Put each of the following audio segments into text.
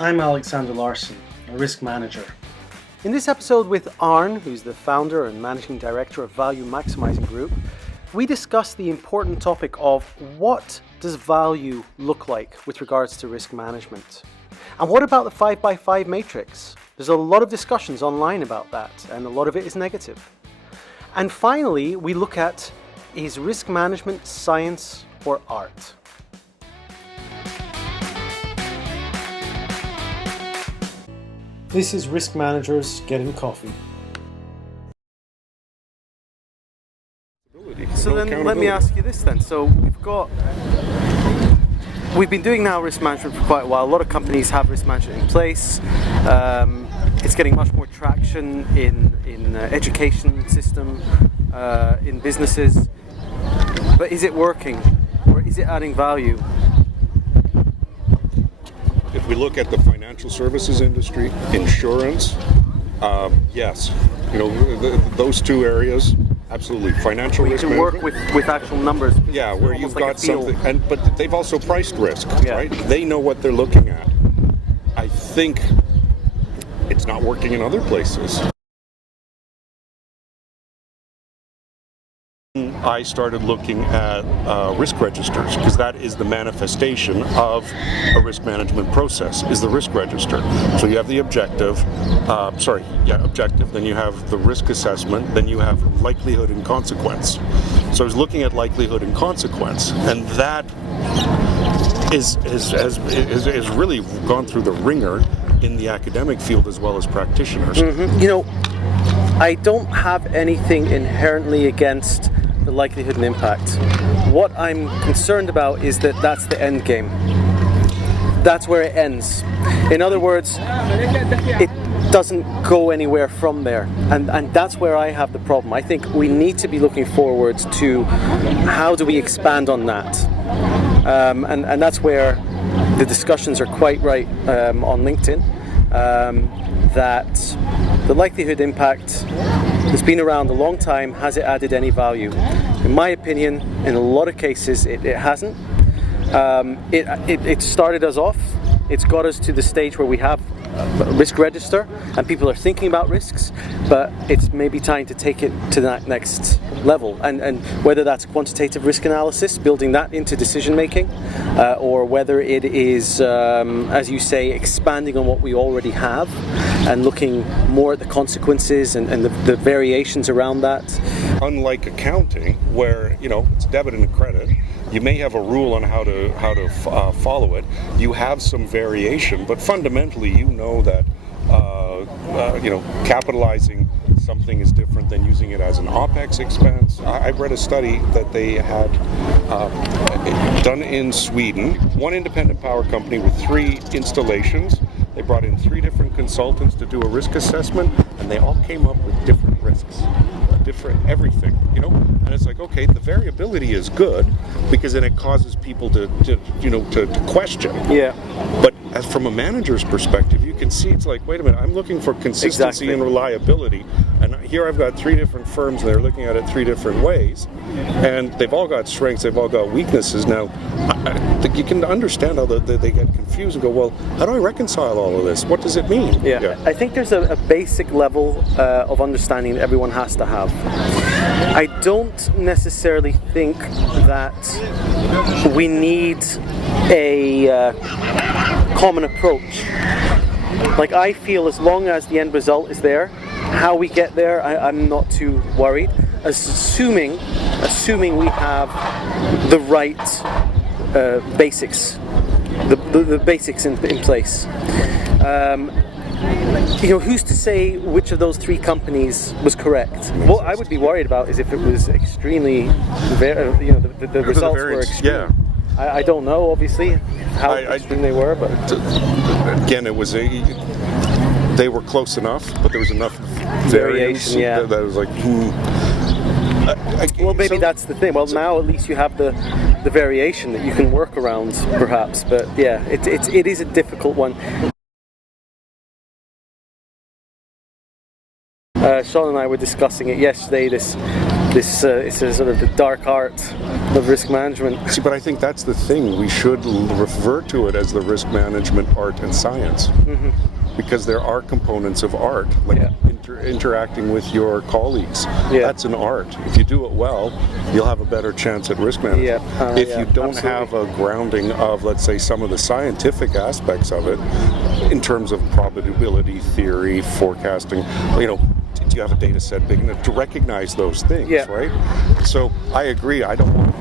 I'm Alexander Larson, a risk manager. In this episode with Aarn, who's the founder and managing director of Value Maximizing Group, we discuss the important topic of what does value look like with regards to risk management? And what about the 5x5 matrix? There's a lot of discussions online about that, and a lot of it is negative. And finally, we look at, is risk management science or art? This is Risk Managers Getting Coffee. So then let me ask you this then. So we've been doing now risk management for quite a while. A lot of companies have risk management in place. It's getting much more traction in education system, in businesses. But is it working, or is it adding value? If we look at the financial services industry, insurance, yes, those two areas, absolutely. Financial risk management. Work with actual numbers. Yeah, where you've got something, but they've also priced risk, yeah. Right? They know what they're looking at. I think it's not working in other places. I started looking at risk registers, because that is the manifestation of a risk management process, is the risk register. So you have the objective, then you have the risk assessment, then you have likelihood and consequence. So I was looking at likelihood and consequence, and that is really gone through the ringer in the academic field as well as practitioners. Mm-hmm. I don't have anything inherently against the likelihood and impact. What I'm concerned about is that that's the end game. That's where it ends. In other words, it doesn't go anywhere from there. And that's where I have the problem. I think we need to be looking forward to how do we expand on that. And that's where the discussions are quite right on LinkedIn. That the likelihood impact has been around a long time. Has it added any value? In my opinion, in a lot of cases, it hasn't. It started us off. It's got us to the stage where we have a risk register and people are thinking about risks, but it's maybe time to take it to that next level, and whether that's quantitative risk analysis, building that into decision making, or whether it is, as you say, expanding on what we already have and looking more at the consequences and the variations around that. Unlike accounting, where it's debit and credit, you may have a rule on how to follow it. You have some variation, but fundamentally, that capitalizing something is different than using it as an OPEX expense. I've read a study that they had done in Sweden, one independent power company with 3 installations. They brought in 3 different consultants to do a risk assessment, and they all came up with different risks. Different everything, and it's like, okay, the variability is good because then it causes people to question. Yeah. But as from a manager's perspective, you can see it's like, wait a minute, I'm looking for consistency and reliability, and here I've got 3 different firms and they're looking at it 3 different ways, and they've all got strengths, they've all got weaknesses. Now, you can understand how they get confused and go, well, how do I reconcile all of this? What does it mean? Yeah. I think there's a basic level of understanding that everyone has to have. I don't necessarily think that we need a common approach. Like, I feel as long as the end result is there, how we get there, I'm not too worried. Assuming we have the right basics, the basics in place. Who's to say which of those 3 companies was correct? What I would be worried about is if it was extremely, the results were extreme. Yeah. I don't know, obviously, how extreme they were, but again, it was they were close enough, but there was enough variation. Yeah. That was like, well, maybe that's the thing. Well, now at least you have the variation that you can work around, perhaps. But yeah, it is a difficult one. Sean and I were discussing it yesterday, this This it's a sort of the dark art of risk management. See, but I think that's the thing. We should refer to it as the risk management art and science. Because there are components of art, like interacting with your colleagues. That's an art. If you do it well, you'll have a better chance at risk management. If you don't have a grounding of, let's say, some of the scientific aspects of it, in terms of probability theory, forecasting, you know, do you have a data set big enough to recognize those things, right? So I agree. I don't want.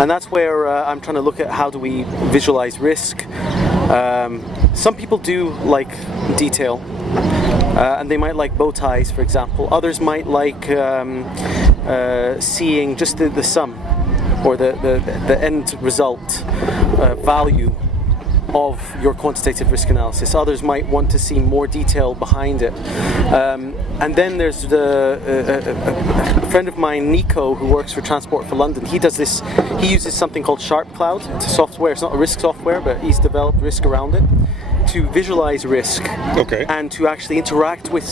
And that's where I'm trying to look at how do we visualize risk. Some people do like detail, and they might like bow ties, for example. Others might like seeing just the sum or the end result value of your quantitative risk analysis. Others might want to see more detail behind it. And then there's a friend of mine, Nico, who works for Transport for London. He does this. He uses something called Sharp Cloud. It's a software. It's not a risk software, but he's developed risk around it to visualize risk and to actually interact with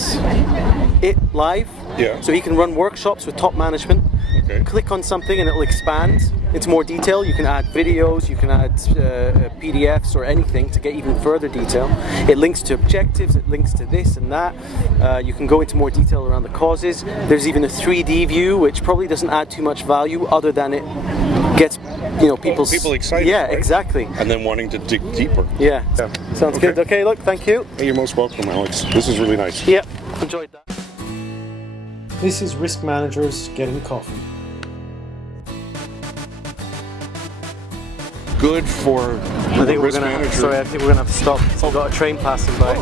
it live. So he can run workshops with top management. Click on something and it will expand into more detail. You can add videos, you can add PDFs or anything to get even further detail. It links to objectives, it links to this and that. You can go into more detail around the causes. There's even a 3D view, which probably doesn't add too much value other than it gets people excited. Yeah, exactly. And then wanting to dig deeper. Sounds good. Okay, look, thank you. Hey, you're most welcome, Alex. This is really nice. Yeah, enjoyed that. This is Risk Managers Getting Coffee. Good for the risk manager. Sorry, I think we're gonna have to stop. We've got a train passing by.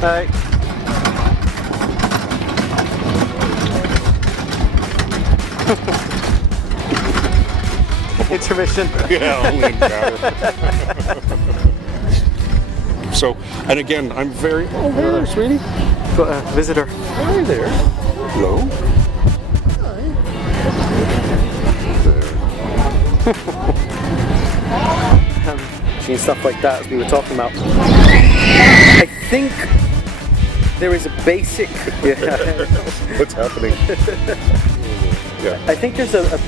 Hi. Intermission. Yeah, only matter. So, and again, I'm very. Oh, hey, sweetie. Got a visitor. Hi there. Hello. Machine stuff like that, as we were talking about. I think there is a basic. What's happening? I think there's a